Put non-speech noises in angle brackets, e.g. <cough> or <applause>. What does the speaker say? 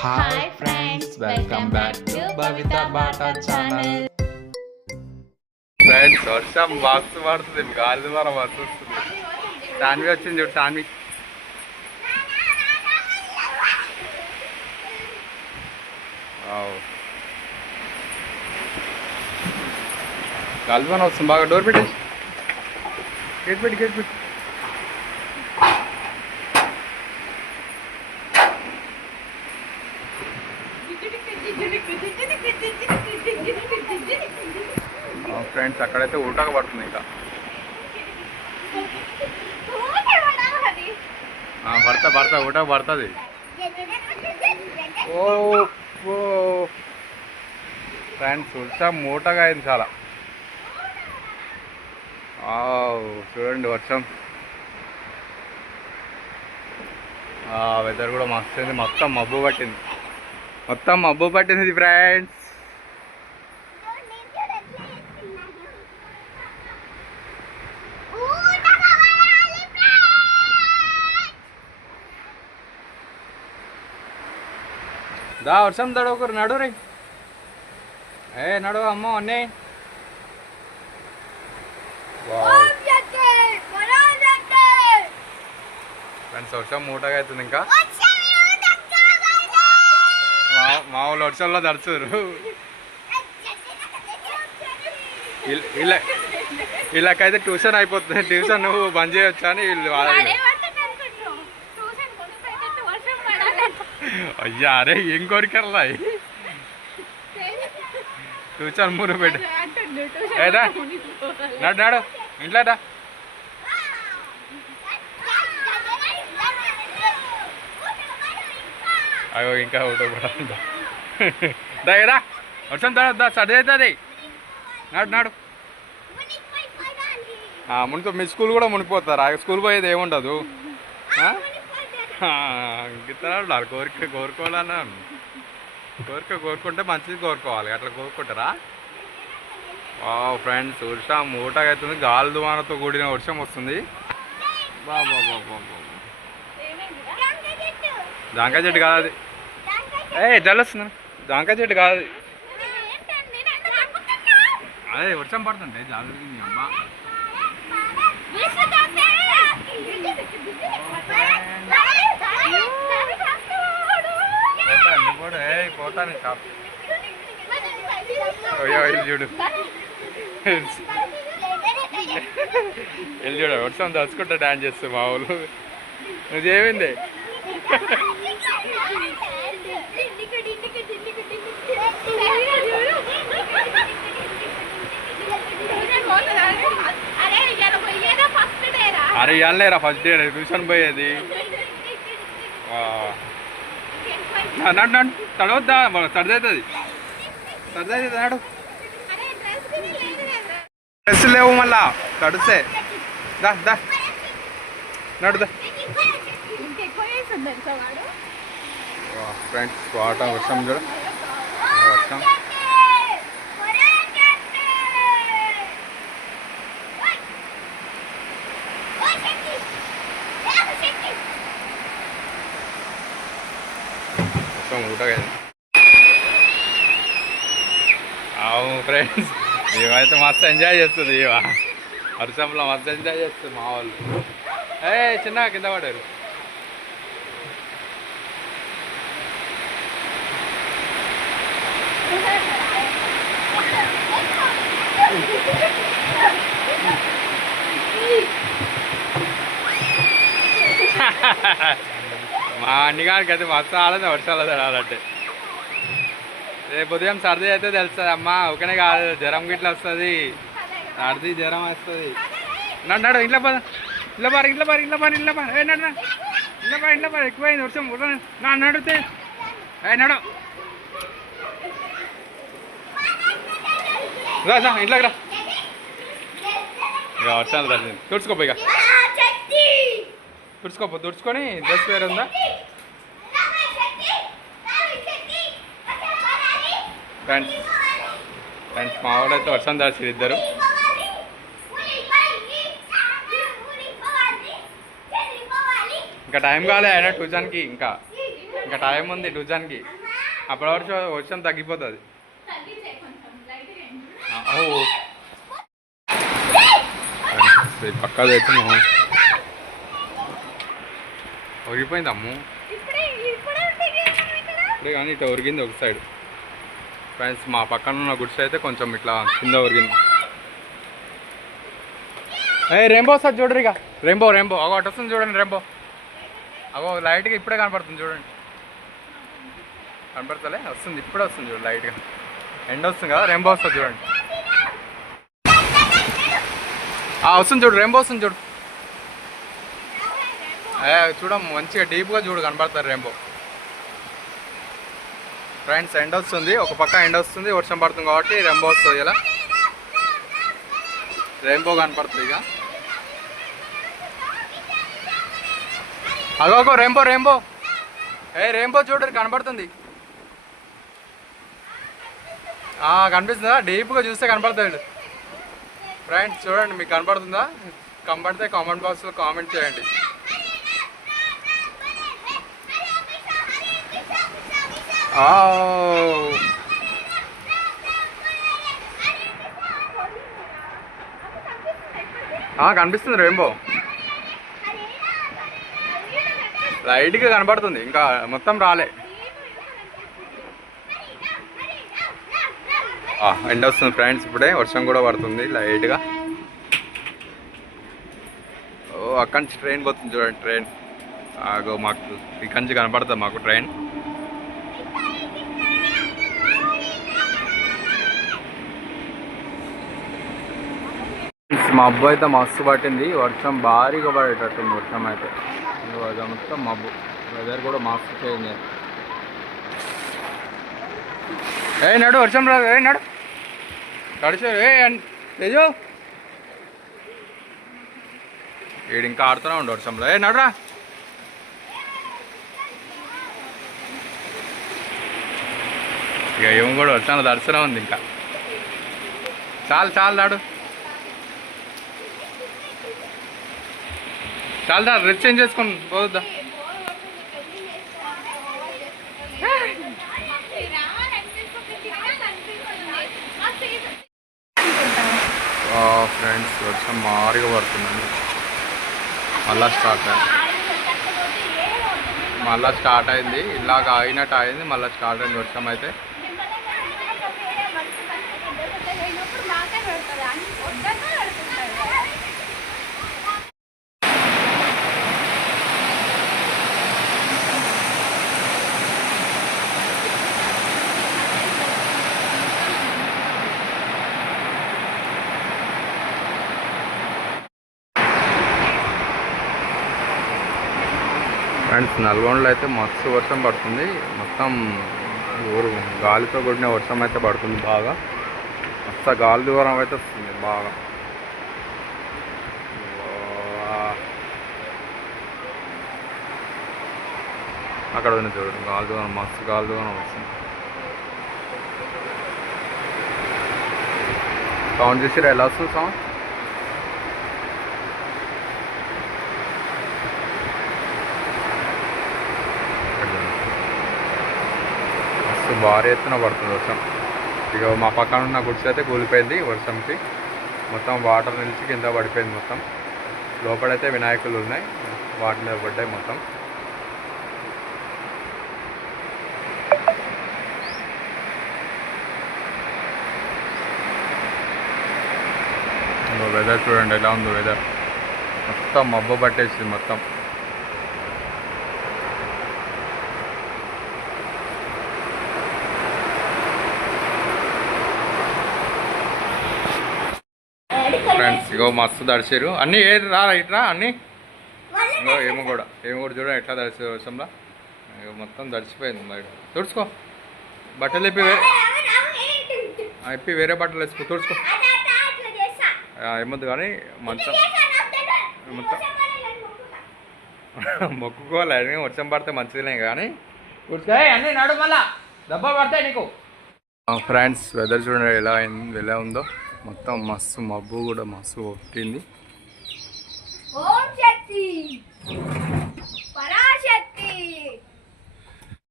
Hi friends welcome back to Bhavitha Bata channel friends వర్షం మస్తు పడుతుంది గాలి ద్వారా మస్తు వస్తుంది. సాన్వి వచ్చింది చూడు సాన్వి వావ్. గాలి ద్వారా వస్తుంది బాగా. డోర్ పెట్టి గేట్ పెట్టి గేట్ పెట్టి. ఫ్రెండ్స్ అక్కడైతే ఉల్టాగా పడుతుంది ఇంకా. పడతా పడతా ఉల్టాగా పడుతుంది. ఓ ఓ. ఫ్రెండ్స్ వర్షం మూటగా అయింది చాలా. ఆవ్, చూడండి వర్షం. వెదర్ కూడా మస్తు మొత్తం మబ్బు పట్టింది. మొత్తం మబ్బు పట్టింది ఫ్రెండ్స్ దా వర్షం తడవకరు నడు రే. ఏ నడు అమ్మో అన్నీ. ఫ్రెండ్స్ వర్షం మూటగా అవుతుంది ఇంకా. మా- మా వాళ్ళు వర్షంలో తడుచురు ఇలా వీళ్ళకైతే ట్యూషన్ అయిపోతుంది. ట్యూషన్ నువ్వు బంద్ చేయొచ్చు అని వీళ్ళు అయ్యా అరే ఏం కోరికర్లా ట్యూషన్ మూడు పెట్టు. ఏదా? నాడు నాడు ఇంట్లో అయ్యో ఇంకా ఒకటో కూడా ఉందా దా వర్షం దా దా నాడు నాడు. ఆ, మునిపో మీ స్కూల్ కూడా మునిపోతారు ఆ స్కూల్ పోయేది ఏముండదు? <laughs> ఇంకితరాలు కోరిక కోరుకోవాలన్నా కోరిక కోరుకుంటే మంచిది కోరుకోవాలి అట్లా కోరుకుంటారా వా ఫ్రెండ్స్ వర్షం మూటగా అవుతుంది గాలి దుమానతో కూడిన వర్షం వస్తుంది. బా బా బా బా జాంకాయ చెట్టు కాదు అది. ఏ జల్లు జాంకాయ చెట్టు కాదు అదే. వర్షం పడుతుంది జాలి అమ్మ. కూడా ఏ పోతాను అయ్యో ఇది చూడు. వెళ్ళి చూడు వర్షం దచ్చుకుంటా డాన్స్ చేస్తే మా వాళ్ళు. నువ్వు చేయింది అరే ఇవ్వలేరా ఫస్ట్ డే ట్యూషన్ పోయేది. ఆ. నా- నడు నడు తడవద్దా సర్దవుతుంది సర్దవుతుంది నాడు డ్రెస్ లేవు మళ్ళా తడిస్తే దా దా నడు దా ఫ్రెండ్స్ వాటర్ వర్షం చూడ వర్షం మొత్తం ఊటగా అవును ఫ్రెండ్స్ మేమైతే మస్తు ఎంజాయ్ చేస్తుంది ఇవ. వర్షంలో మస్తు ఎంజాయ్ చేస్తుంది మా వాళ్ళు. ఏ చిన్న కింద పడారు <laughs> మా అన్నిగానికి అయితే మస్తు ఆడదు వర్షాలు తడాలంటే రేపు ఉదయం సర్ది అయితే తెలుస్తుంది అమ్మా ఒకనే కాదు జ్వరం గిట్లా వస్తుంది. సర్ది జ్వరం వస్తుంది. నడు ఇంట్లో పద ఇంట్లో పారు ఇంట్లో పారు ఇంట్లో పారు ఇంట్లో పారు ఏ నడు. ఇంట్లో పారు ఇంట్లో పారు ఎక్కువైంది వర్షం. నా నడితే. ఏ నడు. రా ఇంట్లోకి రా. ఇక వర్షాలు తగ్గింది తుడుచుకోపో ఇక. తుడుచుకోపో తుడుచుకొని డ్రెస్ వేరే ఉందా ఫ్రెండ్స్ ఫ్రెండ్స్ మా వాడైతే వర్షం దాచి ఇద్దరు. ఇంకా టైం కాలే ఆయన ట్యూషన్కి ఇంకా ఇంకా టైం ఉంది డుజాన్కి అప్పటి వరకు వర్షం తగ్గిపోతుంది. పక్కది అయితే మొహం ఒరిగిపోయింది అమ్ము. ఇప్పుడే కానీ ఇట్లా ఒరిగింది ఒక సైడ్. ఫ్రెండ్స్ మా పక్కన ఉన్న గుడ్స్ అయితే కొంచెం ఇట్లా కింద ఒరిగింది. ఏ రెంబో వస్తుంది చూడరు ఇక. రెంబో అగో అటు వస్తుంది చూడండి రెంబో అగో లైట్గా ఇప్పుడే కనపడుతుంది చూడండి. కనపడతలే? వస్తుంది ఇప్పుడే వస్తుంది చూడు లైట్గా. ఎండ వస్తుంది కదా రెంబో వస్తుంది చూడండి. వస్తుంది చూడు రెంబో వస్తుంది చూడు. ఏ చూడ మంచిగా డీప్గా చూడు కనపడతారు రెంబో ఫ్రెండ్స్ ఎండ వస్తుంది. ఒక పక్క ఎండ వస్తుంది వర్షం పడుతుంది కాబట్టి రెయిన్బో వస్తుంది ఇలా. రెయిన్బో కనపడుతుంది ఇక. అగోకో రెయిన్బో రెయిన్బో. ఏ రెయిన్బో చూడరు కనపడుతుంది. కనిపిస్తుందా? డీప్గా చూస్తే కనపడుతుంది ఫ్రెండ్స్ చూడండి మీకు కనపడుతుందా? కనపడితే కామెంట్ బాక్స్లో కామెంట్ చేయండి. Oh. కనిపిస్తుంది రెయిన్బో. లైట్గా కనపడుతుంది ఇంకా మొత్తం రాలే. ఎండ వస్తుంది ఫ్రెండ్స్ ఇప్పుడే వర్షం కూడా పడుతుంది లైట్గా. ఓ అక్కడి నుంచి ట్రైన్ పోతుంది చూడండి ట్రైన్. ఆగో మాకు ఇక్కడి నుంచి కనపడుతుంది మాకు ట్రైన్. మా అబ్బాయి అయితే మస్తు పట్టింది. వర్షం భారీగా పడేటట్టుంది. వర్షం అయితే. అది మొత్తం మబ్బు వెదర్ కూడా మస్తు చేంజ్ ఏ. నడు వర్షం రాదు. ఏ నడు. తడిచే ఏ తేజు. వీడు ఇంకా ఆడుతూనే ఉండు వర్షంలో. ఏ నడురా. ఇక ఏం కూడా వర్షంలో దర్శనం ఉంది ఇంకా. చాలు చాలు నాడు. చాలా దా చేంజ్ చేసుకోండి పోద్దా ఫ్రెండ్స్ వర్షం మారిగా పడుతుందండి. మళ్ళా స్టార్ట్ అయింది. మళ్ళా స్టార్ట్ అయింది. ఇలాగ ఆగినట్టు అయింది మళ్ళీ స్టార్ట్ అయింది వర్షం అయితే. ఫ్రెండ్స్ నల్గొండలో అయితే మస్తు వర్షం పడుతుంది. మొత్తం ఊరు గాలితో కూడిన వర్షం అయితే పడుతుంది బాగా. మస్తు గాలి దూరం అయితే వస్తుంది బాగా. అక్కడ ఉంది చూడండి గాలి దూరం మస్తు గాలి దూరం వస్తుంది. సౌండ్ చూసి ఎలా వస్తుంది సౌండ్ సో భారీ ఎత్తున పడుతుంది వర్షం. ఇక మా పక్కన ఉన్న గుడ్స్ అయితే కూలిపోయింది వర్షంకి. మొత్తం వాటర్ నిలిచి కింద పడిపోయింది మొత్తం. లోపలైతే వినాయకులు ఉన్నాయి. వాటి మీద పడ్డాయి మొత్తం. వెదర్ చూడండి ఎలా ఉందో వెదర్ మొత్తం మబ్బు పట్టేసింది మొత్తం ఫ్రెండ్స్ ఇగో మస్తు దడిచారు. అన్నీ ఏది రా ఇట్రా అన్నీ? ఇగో ఏమో కూడా ఏమో కూడా చూడ ఎట్లా దడిచారు వర్షంలో ఇగో మొత్తం దడిచిపోయింది బయట తుడుచుకో. బట్టలు ఇప్పి వేరే ఆ, ఇప్పి వేరే బట్టలు వేసుకో తుడుచుకో. ఆ, ఏమొద్దు కానీ మొత్తం మొత్తం <laughs> మొక్కుకోవాలి? వర్షం పడితే మంచిదిలే కానీ. అన్నీ నడు మళ్ళా. దెబ్బ పడతాయి నీకు. ఫ్రెండ్స్ వెదర్ చూడండి ఎలా అయింది ఎలా ఉందో. మొత్తం మస్తు మబ్బు కూడా మస్తు కొట్టింది.